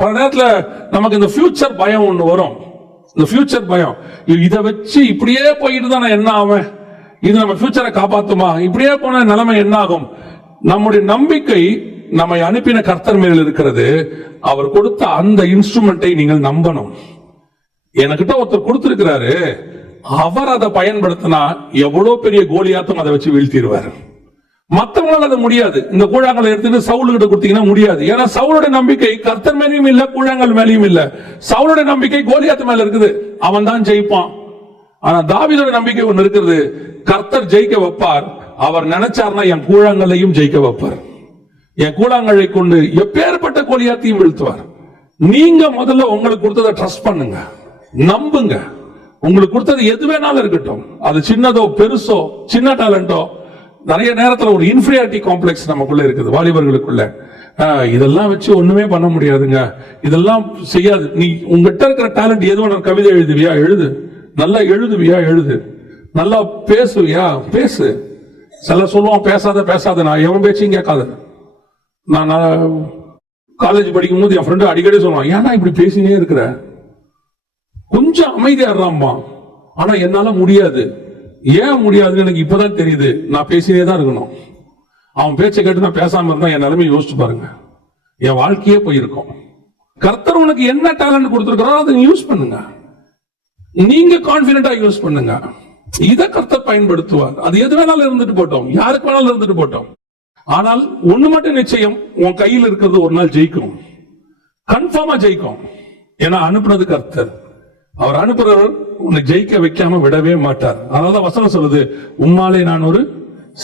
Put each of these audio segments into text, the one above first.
பல நேரத்துல நமக்கு இந்த ஃபியூச்சர் பயம் ஒண்ணு வரும். இந்த ஃபியூச்சர் பயம், இதை வச்சு இப்படியே போயிட்டு தான் என்ன ஆகும், இது நம்ம ஃபியூச்சரை காப்பாத்துமா, இப்படியே போன நிலைமை என்ன ஆகும். நம்முடைய நம்பிக்கை நம்மை அனுப்பின கர்த்தர் மேல் இருக்கிறது. அவர் கொடுத்த அந்த இன்ஸ்ட்ருமெண்டை நீங்கள் நம்பணும். என்கிட்ட ஒருத்தர் கொடுத்திருக்கிறாரு, அவர் அதை பயன்படுத்தினா எவ்வளவு பெரிய கோலியாத்தும் அதை வச்சு வீழ்த்திடுவார். மற்றவங்களால அது முடியாது. இந்த கூழாங்கலை எடுத்துட்டு சவுல் கிட்ட கொடுத்தீங்கன்னா முடியாது. ஏன்னா சவுளுடைய நம்பிக்கை கர்த்தர் மேலேயும் இல்ல, கூழாங்கல் மேலேயும் இல்ல. சவுளுடைய நம்பிக்கை கோலியாத்து மேல இருக்குது, அவன் தான் ஜெயிப்பான். ஆனா தாவீதோட நம்பிக்கை ஒண்ணு இருக்குது, கர்த்தர் ஜெயிக்க வைப்பார். அவர் நினைச்சார்னா என் கூழாங்கல்லையும் ஜெயிக்க வைப்பார். என் கூழாங்கலை கொண்டு எப்பேற்பட்ட கோலியாத்தையும் வீழ்த்துவார். நீங்க முதல்ல உங்களுக்கு கொடுத்ததை ட்ரஸ்ட் பண்ணுங்க, நம்புங்க. உங்களுக்கு கொடுத்தது எது வேணாலும் இருக்கட்டும், அது சின்னதோ பெருசோ, சின்ன டேலண்டோ. நிறைய நேரத்துல ஒரு இன்ஃபீரியாரிட்டி காம்ப்ளெக்ஸ் நமக்குள்ள இருக்குது வாலிபர்களுக்குள்ள. இதெல்லாம் வச்சு ஒண்ணுமே பண்ண முடியாதுங்க, இதெல்லாம் செய்யாது. நீ உங்ககிட்ட இருக்கிற டேலண்ட் எது வேணும், கவிதை எழுதுவியா எழுது, நல்லா எழுதுவியா எழுது, நல்லா பேசுவியா பேசு. சில சொல்லுவான் பேசாத பேசாத, நான் எவன் பேச்சையும் கேட்காத. நான் காலேஜ் படிக்கும் போது என் ஃப்ரெண்டு அடிக்கடி சொல்லுவான், ஏன்னா இப்படி பேசினே இருக்கிற, கொஞ்சம் அமைதியாடுறாம்மா. ஆனா என்னால முடியாது. ஏன் முடியாதுன்னு எனக்கு இப்பதான் தெரியுது, நான் பேசினே தான் இருக்கணும். அவன் பேச்சை கேட்டு நான் பேசாம இருந்தா என் நிலைமை யோசிச்சு பாருங்க, என் வாழ்க்கையே போயிருக்கும். கர்த்தர் உனக்கு என்ன டேலண்ட் கொடுத்திருக்கிறோ அதை யூஸ் பண்ணுங்க, நீங்க கான்பிடென்டா யூஸ் பண்ணுங்க. இதை கர்த்தர் பயன்படுத்துவார். அது எது வேணாலும் இருந்துட்டு போட்டோம், யாருக்கு வேணாலும் இருந்துட்டு போட்டோம். ஆனால் ஒண்ணு மட்டும் நிச்சயம், உன் கையில் இருக்கிறது ஒரு நாள் ஜெயிக்கும், கன்ஃபார்மா ஜெயிக்கும். ஏன்னா அனுப்புனது கர்த்தர். அவர் அனுப்புறவர் உன்னை ஜெயிக்க வைக்காம விடவே மாட்டார். அதனால வசனம் சொல்லுது, உம்மாலே நான் ஒரு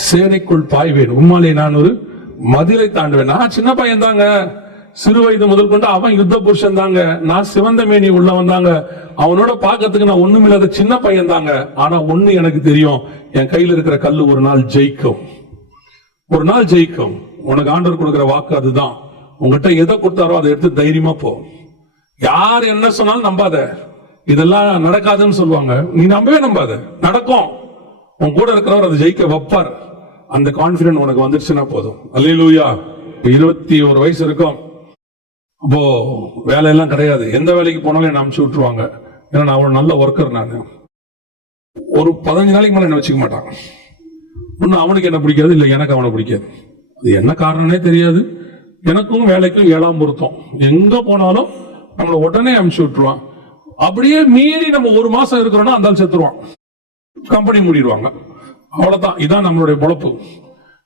சேனைக்குள் பாய்வேன், உம்மாலே நான் ஒரு மதிலை தாண்டுவேன். நான் சின்ன பையன் தாங்க, சிறு வயது முதல் கொண்டு அவன் யுத்த புருஷன் தாங்க, நான் சிவந்த மேனி உள்ளவன் தாங்க, அவனோட பாக்கிறதுக்கு நான் ஒண்ணுமில்லாத சின்ன பையன் தாங்க. ஆனா ஒண்ணு எனக்கு தெரியும், என் கையில் இருக்கிற கல்லு ஒரு நாள் ஜெயிக்கும், ஒரு நாள் ஜெயிக்கும். உனக்கு ஆண்டவர் கொடுக்கிற வாக்கு அதுதான். உங்ககிட்ட எதை கொடுத்தாரோ அதை எடுத்து தைரியமா போ. யார் என்ன சொன்னாலும் நம்பாத, இதெல்லாம் நடக்காதுன்னு சொல்லுவாங்க, நீ நம்பவே நம்பாத, நடக்கும். உன் கூட இருக்கிறவர் அதை ஜெயிக்க வைப்பார். அந்த கான்பிடன்ஸ் உனக்கு வந்துருச்சுன்னா போதும். அல்லேலூயா. 21 வயசு இருக்கும், அப்போ வேலையெல்லாம் கிடையாது, எந்த வேலைக்கு போனாலும் என்ன அனுப்பிச்சு விட்டுருவாங்க. ஏன்னா நான் அவ்வளவு நல்ல ஒர்க்கர். நான் ஒரு 15 நாளைக்கு மேல என்ன வச்சுக்க மாட்டான். ஒன்னும் அவனுக்கு என்ன பிடிக்காது, இல்லை எனக்கு அவனை பிடிக்காது. அது என்ன காரணம்னே தெரியாது. எனக்கும் வேலைக்கும் 7ஆம் பொருத்தம். எங்க போனாலும் நம்மளை உடனே அனுப்பிச்சு விட்டுருவான். அப்படியே மீறி நம்ம ஒரு மாசம் இருக்கிறோம்னா அந்த ஆள் செத்துருவான், கம்பெனி மூடிடுவாங்க, அவ்வளவுதான். இதான் நம்மளுடைய பொழப்பு.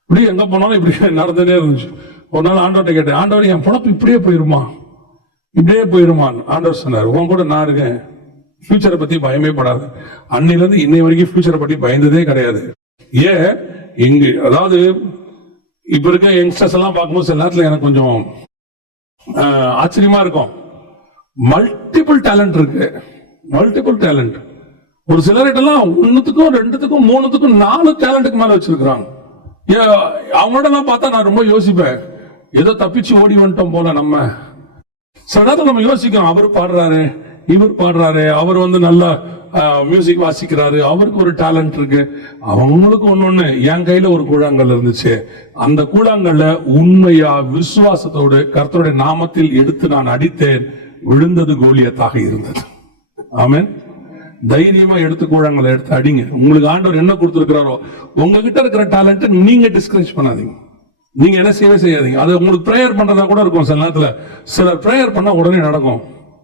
இப்படி எங்க போனாலும் இப்படி நடந்துட்டே இருந்துச்சு. ஒரு நாள் ஆண்டவர்கிட்ட கேட்டேன், ஆண்டவர் என் பொழப்பு இப்படியே போயிருமா, இப்படியே போயிருமான்னு. ஆண்டவர் சொன்னார், உன் கூட நான் இருக்கேன், ஃபியூச்சரை பத்தி பயமே படாது. அன்னில இருந்து இன்னை வரைக்கும் ஃபியூச்சரை பத்தி பயந்ததே கிடையாது. ஏன் இங்கு, அதாவது இப்ப இருக்க யங்ஸ்டர்ஸ் எல்லாம் பார்க்கும்போது சில நேரத்தில் எனக்கு கொஞ்சம் ஆச்சரியமா இருக்கும். மல்டிபிள் டேலண்ட் இருக்கு, மல்டிபிள் டேலண்ட். ஒரு சிலர்கிட்டலாம் 1த்துக்கும் 2த்துக்கும் 3த்துக்கும் 4 டேலண்ட்டுக்கு மேல வச்சிருக்கிறாங்க. அவங்களோட எல்லாம் பார்த்தா நான் ரொம்ப யோசிப்பேன், ஏதோ தப்பிச்சு ஓடி வந்துட்டோம் போல. நம்ம சில நேரத்தில் நம்ம யோசிக்கிறோம், அவர் பாடுறாரு, இவர் பாடுறாரு, அவர் நல்லா மியூசிக் வாசிக்கிறாரு, அவருக்கு ஒரு டேலண்ட் இருக்கு. அவங்களுக்கு ஒண்ணு, என் கையில ஒரு கூழாங்கல் இருந்துச்சு, அந்த கூழாங்கல்ல உண்மையா விசுவாசத்தோடு கர்த்தருடைய நாமத்தில் எடுத்து நான் அடித்தேன், விழுந்தது கோலியத்தாக இருந்தது. ஆமென். தைரியமா எடுத்து கூழாங்கல்ல எடுத்து அடிங்க. உங்களுக்கு ஆண்டவர் என்ன கொடுத்திருக்கிறாரோ, உங்ககிட்ட இருக்கிற டேலண்ட் நீங்க டிஸ்கரேஜ் பண்ணாதீங்க, நீங்க என்ன செய்யாதீங்க. அது உங்களுக்கு பிரேயர் பண்றதா கூட இருக்கும். சில நேரத்துல சிலர் பிரேயர் பண்ணா உடனே நடக்கும்,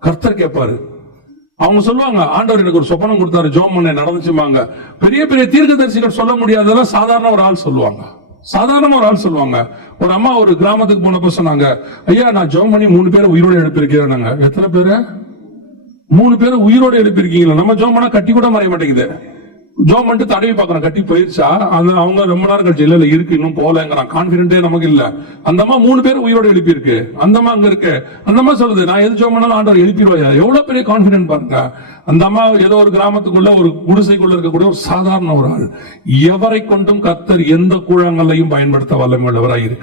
கர்த்தர் கேட்பாரு. அவங்க சொல்லுவாங்க, ஆண்டவர் எனக்கு ஒரு சொப்பனம் கொடுத்தாரு, ஜோம் பண்ண நடந்துச்சுமாங்க. பெரிய பெரிய தீர்க்கதரிசிகள் சொல்ல முடியாததெல்லாம் சாதாரண ஒரு ஆள் சொல்லுவாங்க, சாதாரண ஒரு ஆள் சொல்லுவாங்க. ஒரு அம்மா ஒரு கிராமத்துக்கு போனப்ப சொன்னாங்க, ஐயா நான் ஜோம் பண்ணி 3 பேரை உயிரோடு எழுப்பியிருக்கிறேன். எத்தனை பேரு? 3 பேரை உயிரோடு எழுப்பியிருக்கீங்களா? நம்ம ஜோம் பண்ணா கட்டி கூட மறைய மாட்டேங்குது. ஜோம் பண்ணிட்டு தடவி பார்க்கறோம், கட்டி போயிருச்சா? அவங்க ரொம்ப நேரம் கழிச்சு இல்ல இருக்கு, இன்னும் போலங்கிறான். கான்பிடென்டே நமக்கு இல்ல. அந்த அம்மா 3 பேர் உயிரோடு எழுப்பி இருக்கு. அந்த அம்மா அங்க இருக்கு. அந்த அம்மா சொல்லுது, நான் எது ஜோம் பண்ணாலும் ஆண்டவர் எழுப்பிடுவாயா. எவ்வளவு பெரிய கான்பிடென்ட் பாருங்க. அந்த அம்மா ஏதோ ஒரு கிராமத்துக்குள்ள ஒரு குடிசைக்குள்ள இருக்கக்கூடிய ஒரு சாதாரண ஒரு ஆள். எவரை கொண்டும் கர்த்தர் எந்த கூழாங்கல்லையும் பயன்படுத்த வல்லமையுள்ளவராய் இருக்கு.